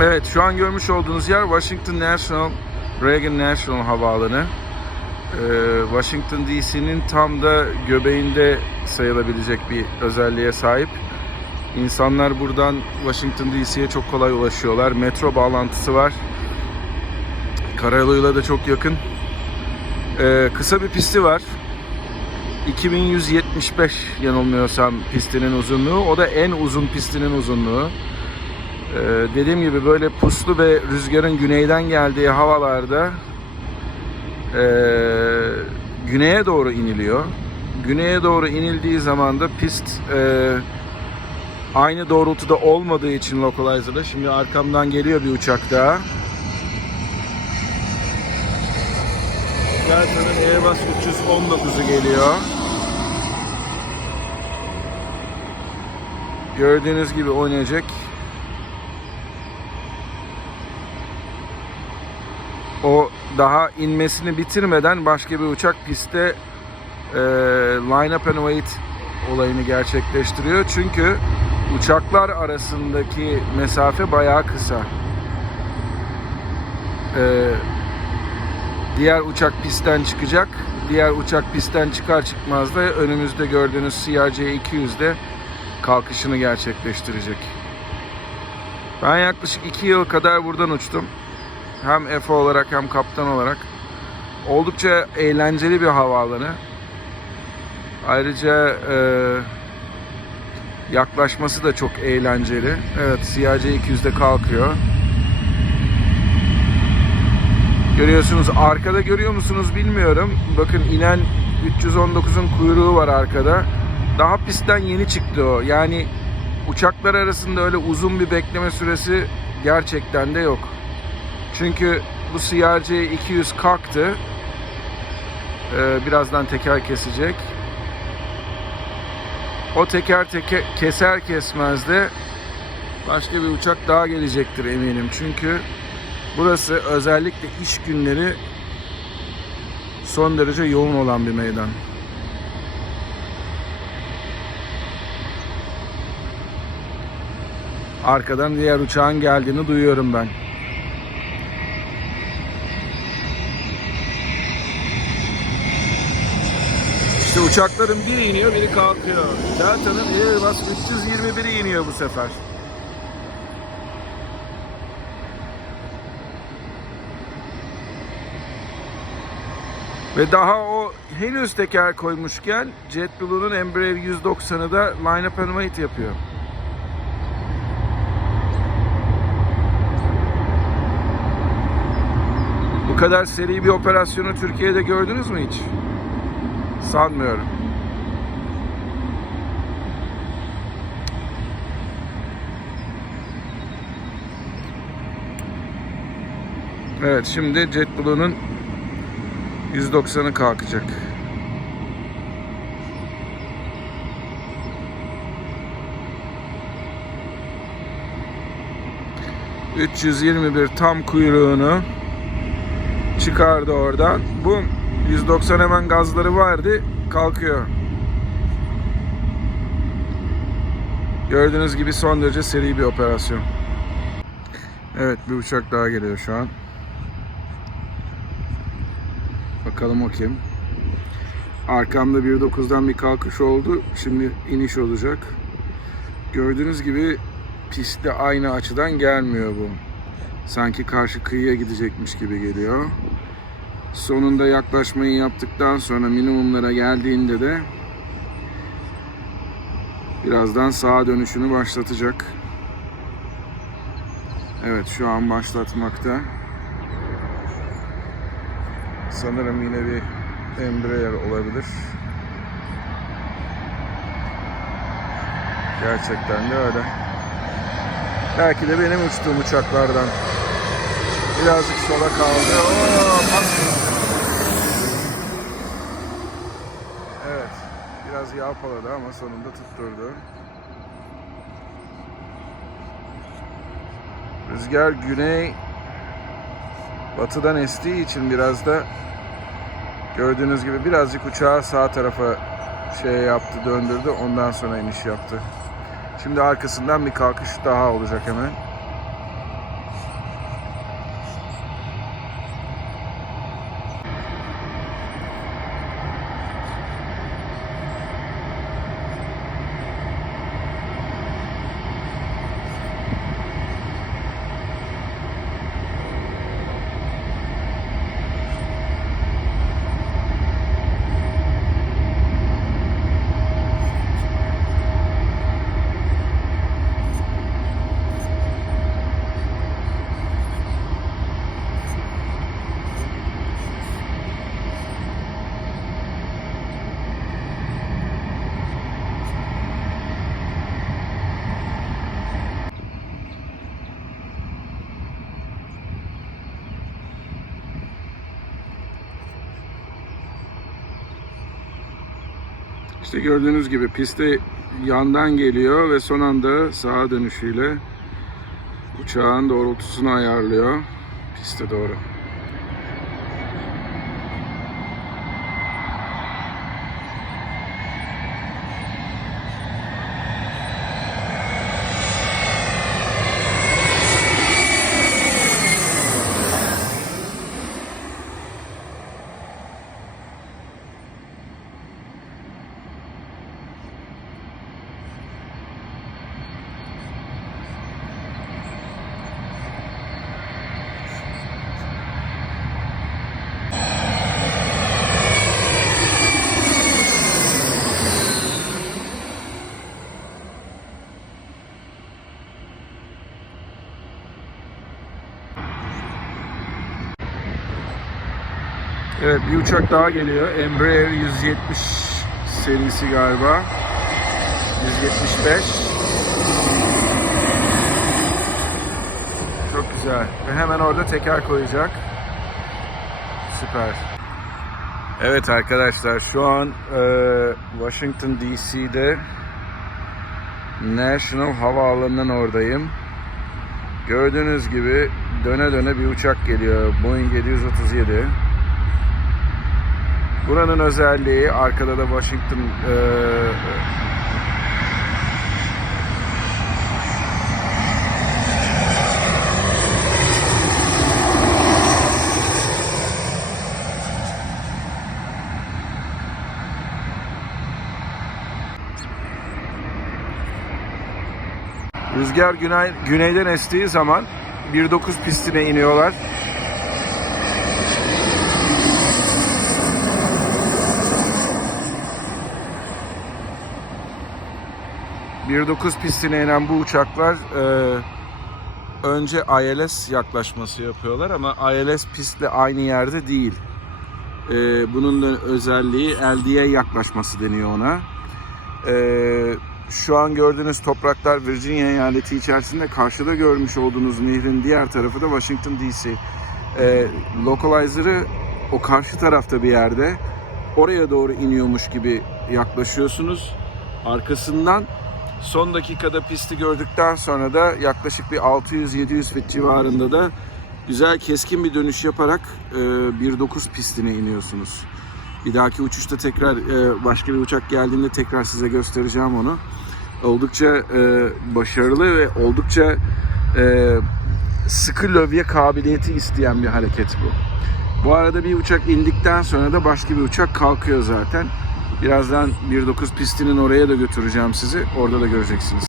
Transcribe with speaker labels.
Speaker 1: Evet şu an görmüş olduğunuz yer Washington National Reagan National Havaalanı. Ee, Washington DC'nin tam da göbeğinde sayılabilecek bir özelliğe sahip. İnsanlar buradan Washington DC'ye çok kolay ulaşıyorlar. Metro bağlantısı var. Karayoluyla da çok yakın. Ee, kısa bir pisti var. 2175 yanılmıyorsam pistinin uzunluğu. O da en uzun pistinin uzunluğu. Ee, dediğim gibi böyle puslu ve rüzgarın güneyden geldiği havalarda ee, güneye doğru iniliyor. Güneye doğru inildiği zaman da pist ee, aynı doğrultuda olmadığı için localizer'da. Şimdi arkamdan geliyor bir uçak daha. Delta'nın Airbus 319'u geliyor. Gördüğünüz gibi oynayacak. O daha inmesini bitirmeden başka bir uçak pistte e, line up and wait olayını gerçekleştiriyor. Çünkü uçaklar arasındaki mesafe bayağı kısa. E, diğer uçak pistten çıkacak. Diğer uçak pistten çıkar çıkmaz da önümüzde gördüğünüz CRJ-200'de kalkışını gerçekleştirecek. Ben yaklaşık 2 yıl kadar buradan uçtum. Hem FO olarak hem kaptan olarak. Oldukça eğlenceli bir havaalanı. Ayrıca e, yaklaşması da çok eğlenceli. Evet CRJ-200'de kalkıyor. Görüyorsunuz arkada görüyor musunuz bilmiyorum. Bakın inen 319'un kuyruğu var arkada. Daha pistten yeni çıktı o. Yani uçaklar arasında öyle uzun bir bekleme süresi gerçekten de yok. Çünkü bu CRJ 200 kalktı. Ee, birazdan teker kesecek. O teker teke, keser kesmez de başka bir uçak daha gelecektir eminim. Çünkü burası özellikle iş günleri son derece yoğun olan bir meydan. Arkadan diğer uçağın geldiğini duyuyorum ben. İşte uçakların biri iniyor, biri kalkıyor. Delta'nın Airbus 321'i iniyor bu sefer. Ve daha o henüz teker koymuşken JetBlue'nun Embraer 190'ı da line-up and wait yapıyor. Bu kadar seri bir operasyonu Türkiye'de gördünüz mü hiç? Sanmıyorum. Evet şimdi JetBlue'nun 190'ı kalkacak. ...321 tam kuyruğunu... ...çıkardı oradan. Bu 190 hemen gazları vardı. Kalkıyor. Gördüğünüz gibi son derece seri bir operasyon. Evet bir uçak daha geliyor şu an. Bakalım o kim? Arkamda 1.9'dan bir kalkış oldu. Şimdi iniş olacak. Gördüğünüz gibi pistte aynı açıdan gelmiyor bu. Sanki karşı kıyıya gidecekmiş gibi geliyor. Sonunda yaklaşmayı yaptıktan sonra minimumlara geldiğinde de birazdan sağa dönüşünü başlatacak. Evet şu an başlatmakta. Sanırım yine bir Embraer olabilir. Gerçekten de öyle. Belki de benim uçtuğum uçaklardan. Birazcık sola kaldı. Oo, bak. Evet. Biraz yağpaladı ama sonunda tutturdu. Rüzgar güney batıdan estiği için biraz da gördüğünüz gibi birazcık uçağı sağ tarafa şey yaptı, döndürdü. Ondan sonra iniş yaptı. Şimdi arkasından bir kalkış daha olacak hemen. İşte gördüğünüz gibi piste yandan geliyor ve son anda sağa dönüşüyle uçağın doğrultusunu ayarlıyor piste doğru. Evet bir uçak daha geliyor. Embraer 170 serisi galiba. 175. Çok güzel. Ve hemen orada teker koyacak. Süper. Evet arkadaşlar şu an e, Washington DC'de National Havaalanı'nın oradayım. Gördüğünüz gibi döne döne bir uçak geliyor. Boeing 737. Buranın özelliği arkada da Washington e, rüzgar güney, güneyden estiği zaman 1.9 pistine iniyorlar. ...1.9 pistine inen bu uçaklar... e, ...önce ILS yaklaşması yapıyorlar ama ILS pistle aynı yerde değil. E, bunun da özelliği LDA yaklaşması deniyor ona. E, şu an gördüğünüz topraklar Virginia eyaleti içerisinde karşıda görmüş olduğunuz nehrin diğer tarafı da Washington DC. E, localizer'ı o karşı tarafta bir yerde oraya doğru iniyormuş gibi yaklaşıyorsunuz. Arkasından son dakikada pisti gördükten sonra da yaklaşık bir 600-700 fit civarında da güzel keskin bir dönüş yaparak e, 1.9 pistine iniyorsunuz. Bir dahaki uçuşta tekrar e, başka bir uçak geldiğinde tekrar size göstereceğim onu. Oldukça e, başarılı ve oldukça e, sıkı lövye kabiliyeti isteyen bir hareket bu. Bu arada bir uçak indikten sonra da başka bir uçak kalkıyor zaten. Birazdan 1.9 pistinin oraya da götüreceğim sizi. Orada da göreceksiniz.